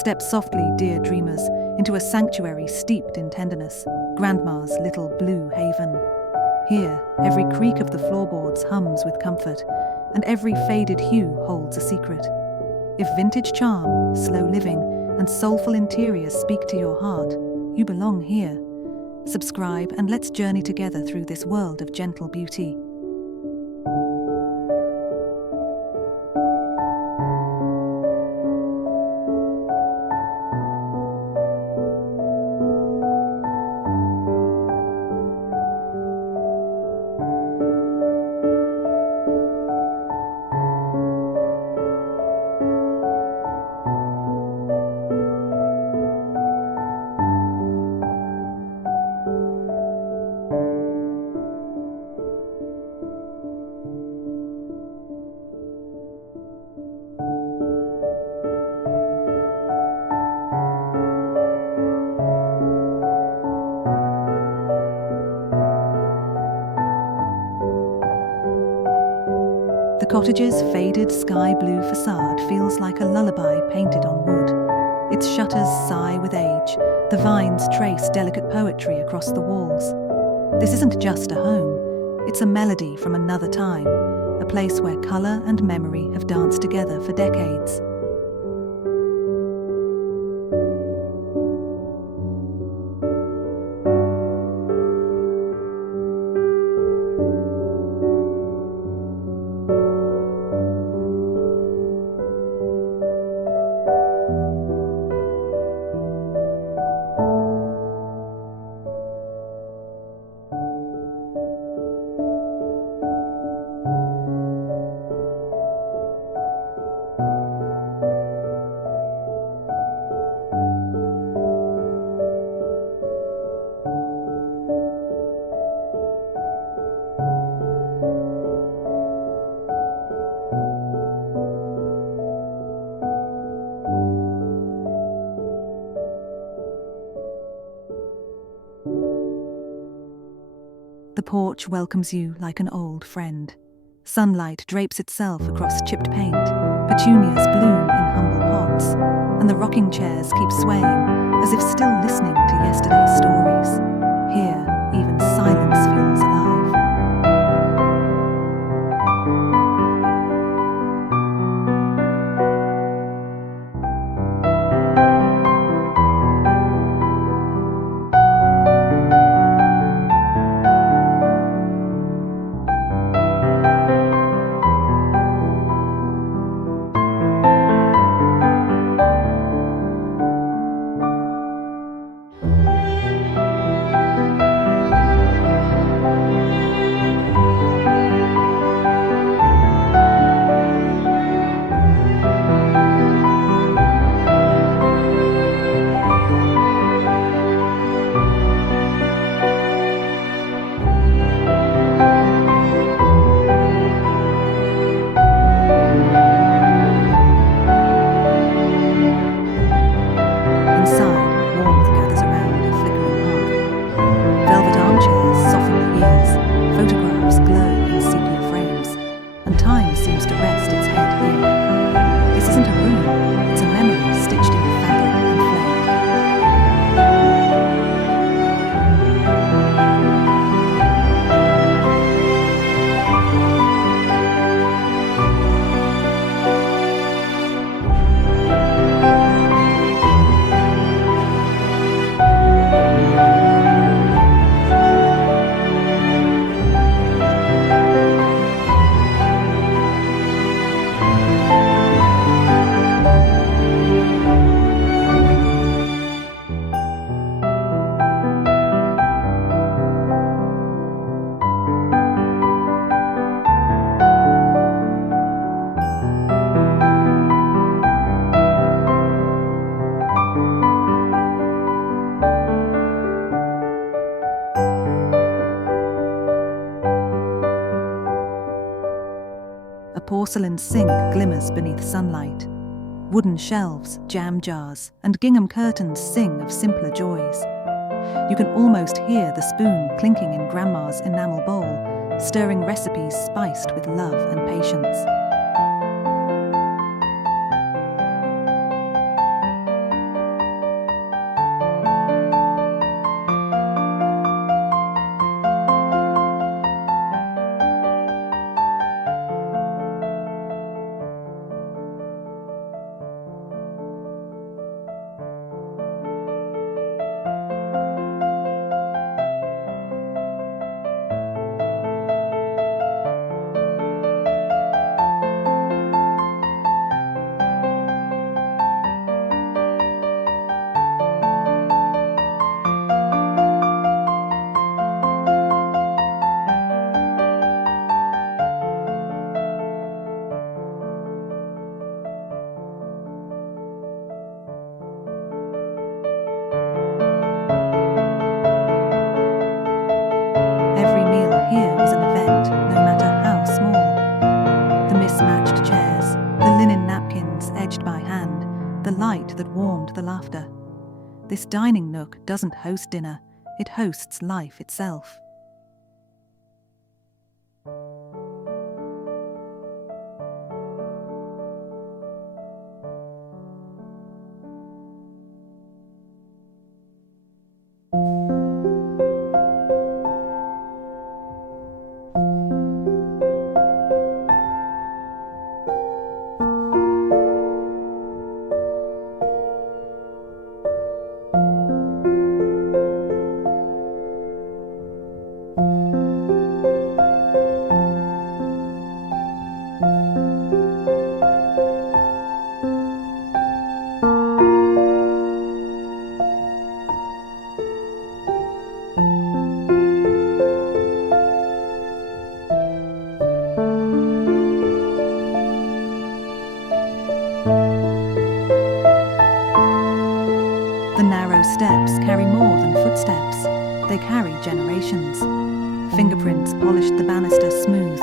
Step softly, dear dreamers, into a sanctuary steeped in tenderness, Grandma's little blue haven. Here, every creak of the floorboards hums with comfort, and every faded hue holds a secret. If vintage charm, slow living, and soulful interiors speak to your heart, you belong here. Subscribe and let's journey together through this world of gentle beauty. The cottage's faded sky blue facade feels like a lullaby painted on wood. Its shutters sigh with age, the vines trace delicate poetry across the walls. This isn't just a home, it's a melody from another time, a place where colour and memory have danced together for decades. The porch welcomes you like an old friend. Sunlight drapes itself across chipped paint, petunias bloom in humble pots, and the rocking chairs keep swaying as if still listening to yesterday's stories. Here, even silence feels alive. A porcelain sink glimmers beneath sunlight. Wooden shelves, jam jars, and gingham curtains sing of simpler joys. You can almost hear the spoon clinking in Grandma's enamel bowl, stirring recipes spiced with love and patience. the laughter. This dining nook doesn't host dinner, it hosts life itself. The narrow steps carry more than footsteps, they carry generations. Fingerprints polished the banister smooth,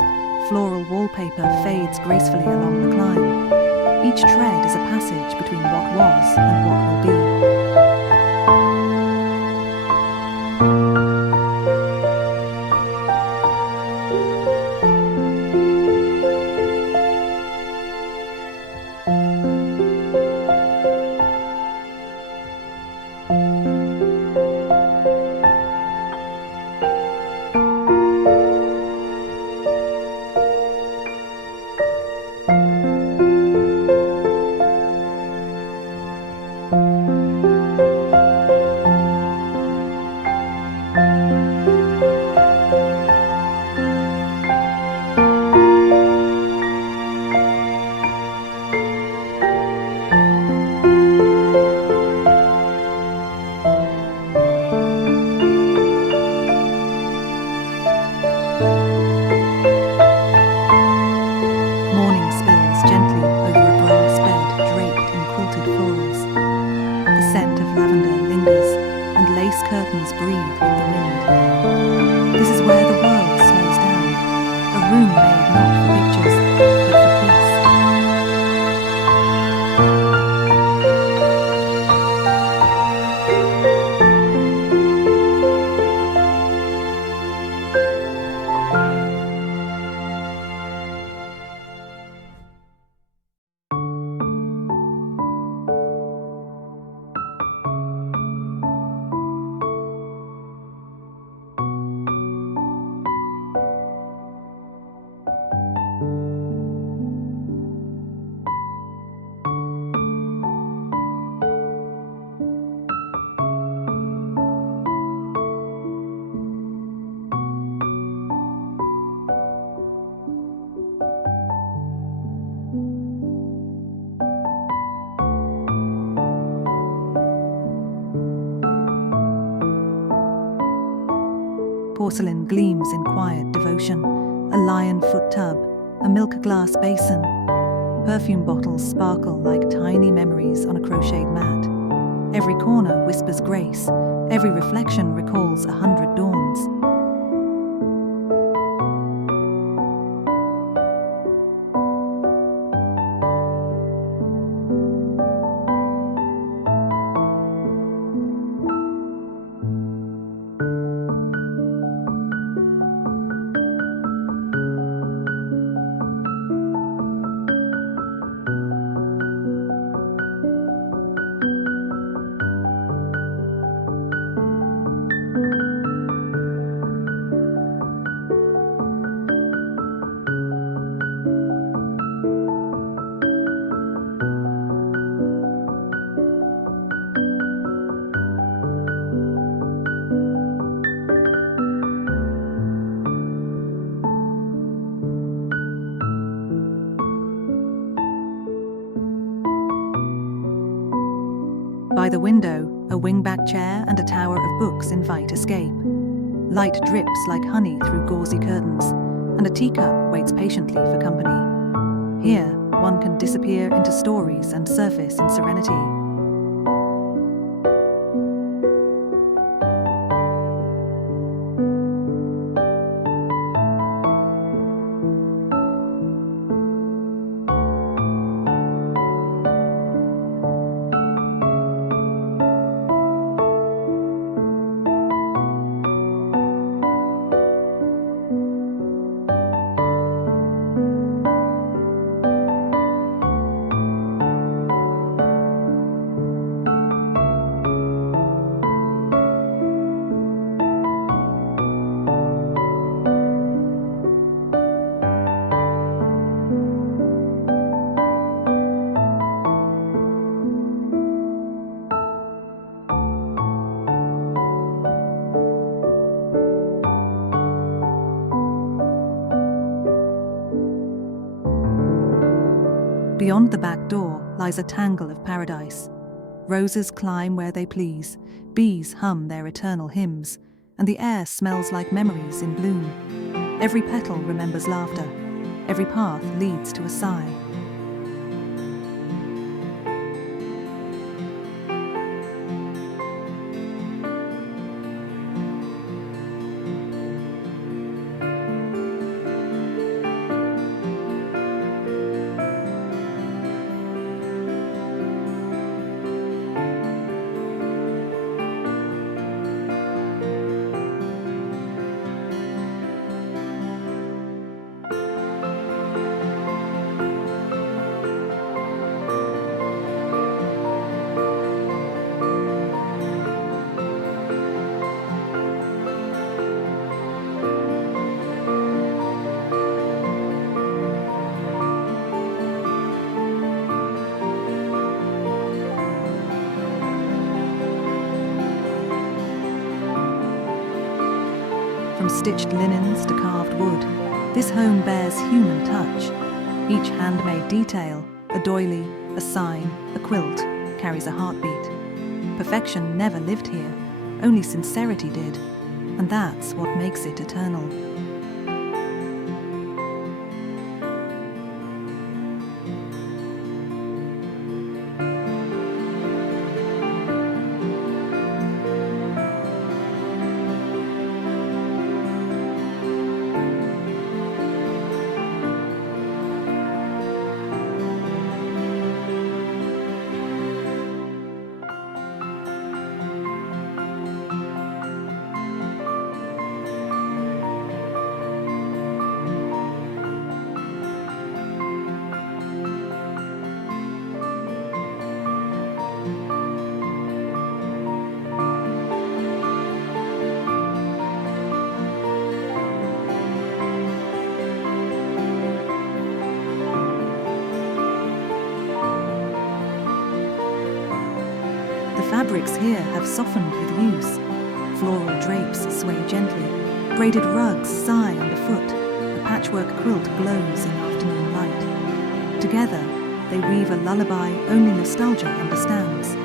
floral wallpaper fades gracefully along the climb. Each tread is a passage between what was and what will be. Curtains breathe with the wind. This is where the world slows down, a room made not for pictures, but for peace. Porcelain gleams in quiet devotion, a lion foot tub, a milk glass basin. Perfume bottles sparkle like tiny memories on a crocheted mat. Every corner whispers grace, every reflection recalls 100 dawns. By the window, a wingback chair and a tower of books invite escape. Light drips like honey through gauzy curtains, and a teacup waits patiently for company. Here, one can disappear into stories and surface in serenity. Beyond the back door lies a tangle of paradise. Roses climb where they please, bees hum their eternal hymns, and the air smells like memories in bloom. Every petal remembers laughter. Every path leads to a sigh. From stitched linens to carved wood, this home bears human touch. Each handmade detail, a doily, a sign, a quilt, carries a heartbeat. Perfection never lived here, only sincerity did, and that's what makes it eternal. Fabrics here have softened with use. Floral drapes sway gently, braided rugs sigh underfoot, a patchwork quilt glows in afternoon light. Together, they weave a lullaby only nostalgia understands.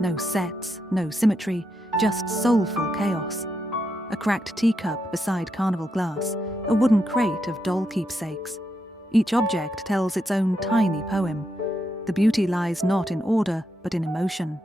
No sets, no symmetry, just soulful chaos. A cracked teacup beside carnival glass, a wooden crate of doll keepsakes. Each object tells its own tiny poem. The beauty lies not in order, but in emotion.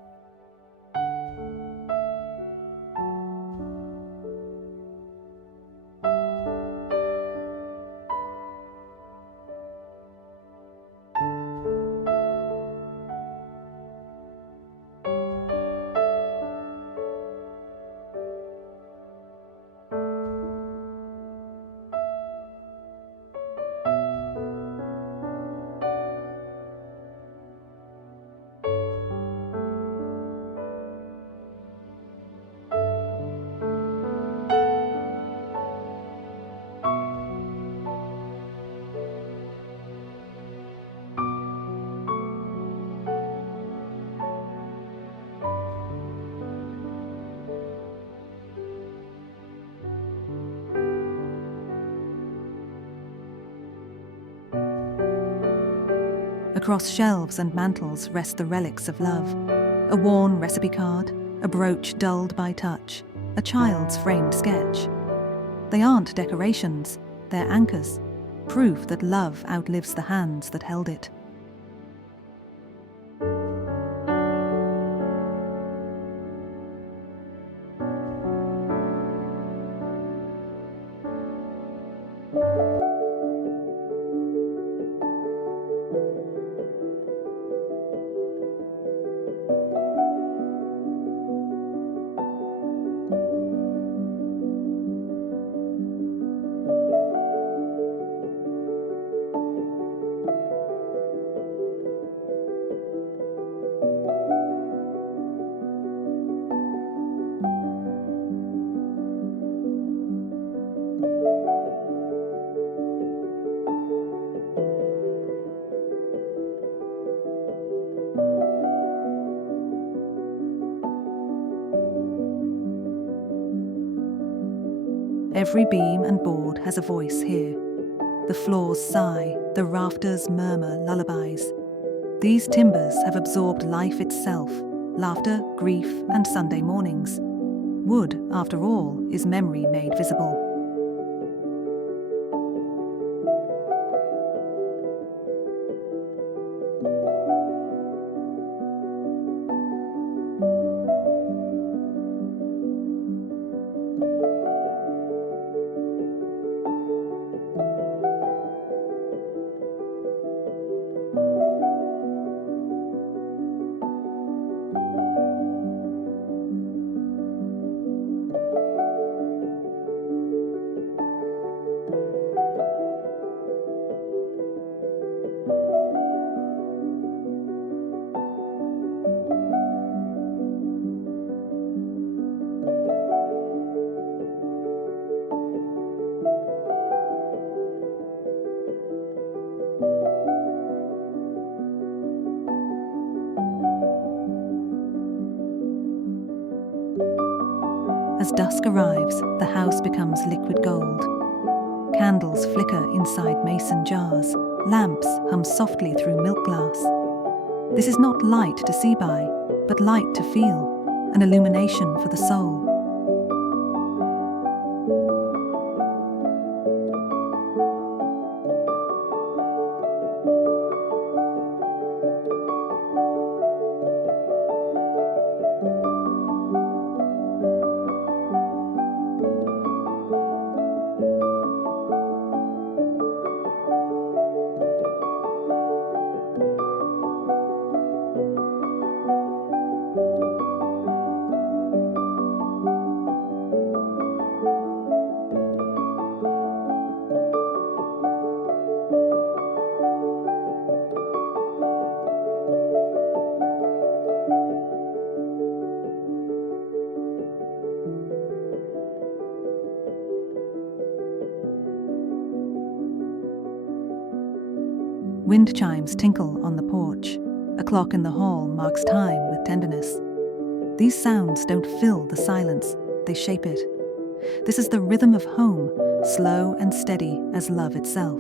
Across shelves and mantels rest the relics of love. A worn recipe card, a brooch dulled by touch, a child's framed sketch. They aren't decorations, they're anchors, proof that love outlives the hands that held it. Every beam and board has a voice here. The floors sigh, the rafters murmur lullabies. These timbers have absorbed life itself, laughter, grief, and Sunday mornings. Wood, after all, is memory made visible. As dusk arrives, the house becomes liquid gold. Candles flicker inside mason jars, lamps hum softly through milk glass. This is not light to see by, but light to feel, an illumination for the soul. Wind chimes tinkle on the porch. A clock in the hall marks time with tenderness. These sounds don't fill the silence, they shape it. This is the rhythm of home, slow and steady as love itself.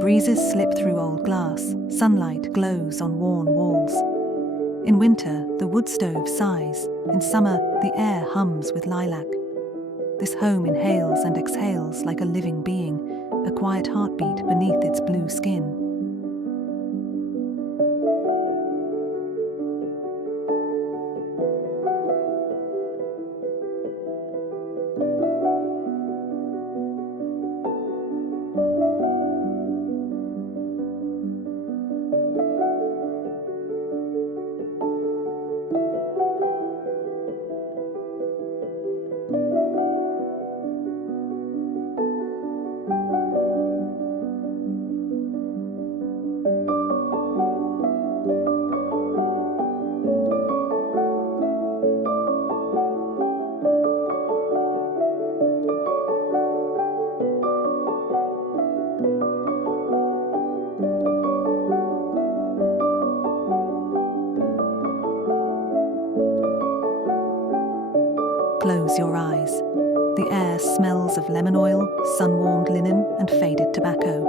Breezes slip through old glass, sunlight glows on worn walls. In winter, the wood stove sighs. In summer, the air hums with lilac. This home inhales and exhales like a living being, a quiet heartbeat beneath its blue skin. Close your eyes. The air smells of lemon oil, sun-warmed linen, and faded tobacco.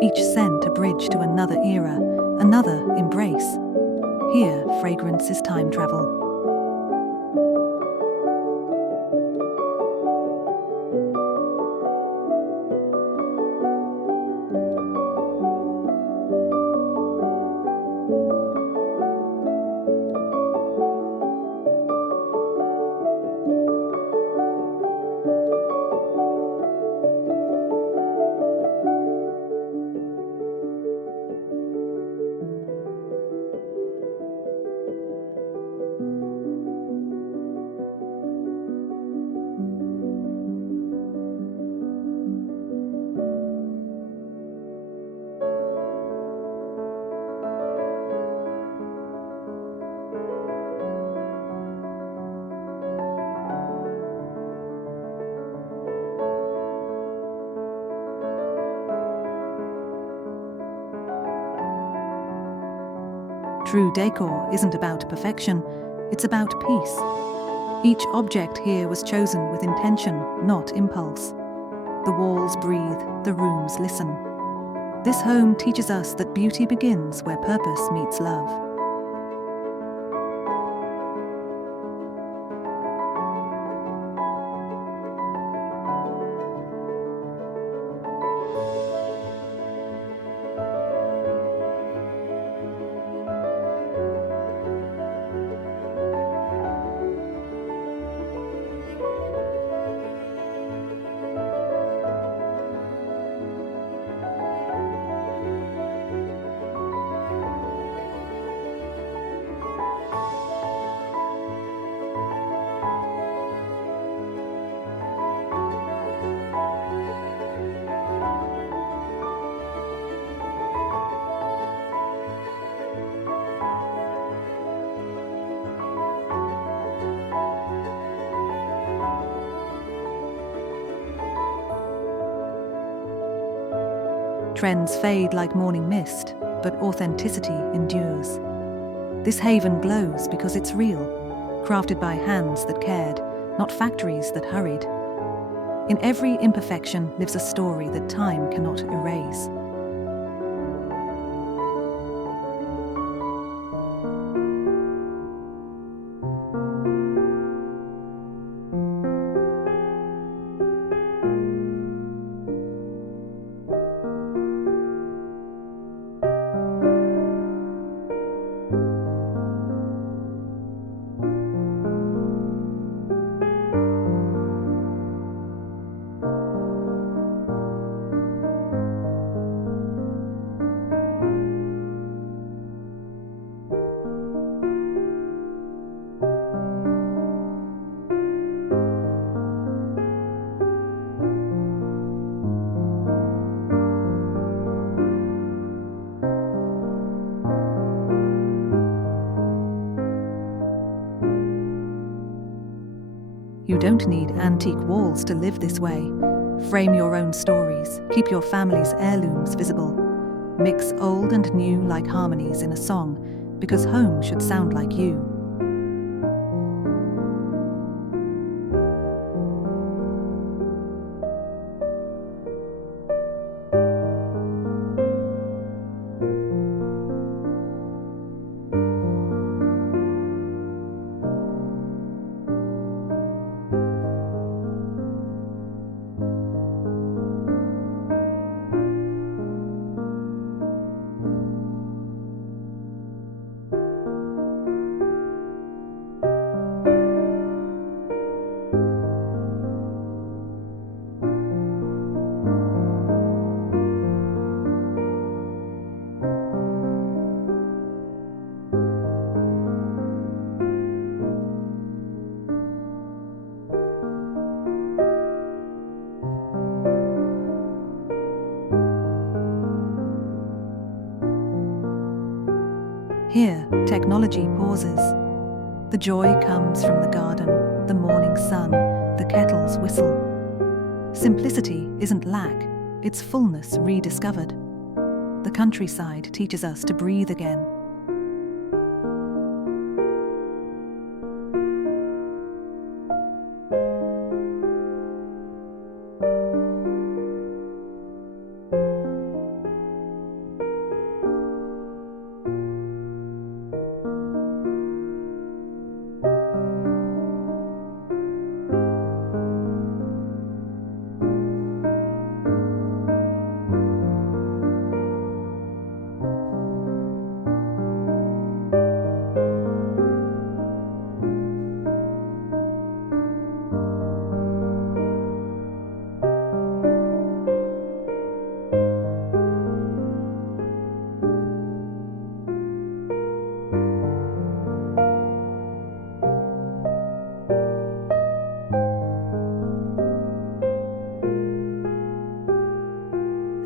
Each scent a bridge to another era, another embrace. Here, fragrance is time travel. True decor isn't about perfection, it's about peace. Each object here was chosen with intention, not impulse. The walls breathe, the rooms listen. This home teaches us that beauty begins where purpose meets love. Trends fade like morning mist, but authenticity endures. This haven glows because it's real, crafted by hands that cared, not factories that hurried. In every imperfection lives a story that time cannot erase. You don't need antique walls to live this way. Frame your own stories, keep your family's heirlooms visible. Mix old and new like harmonies in a song, because home should sound like you. Here, technology pauses. The joy comes from the garden, the morning sun, the kettle's whistle. Simplicity isn't lack, it's fullness rediscovered. The countryside teaches us to breathe again.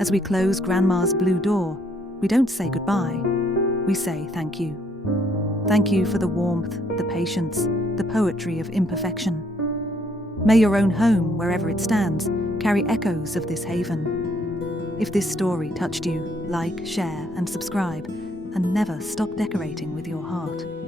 As we close Grandma's blue door, we don't say goodbye, we say thank you. Thank you for the warmth, the patience, the poetry of imperfection. May your own home, wherever it stands, carry echoes of this haven. If this story touched you, like, share, and subscribe, and never stop decorating with your heart.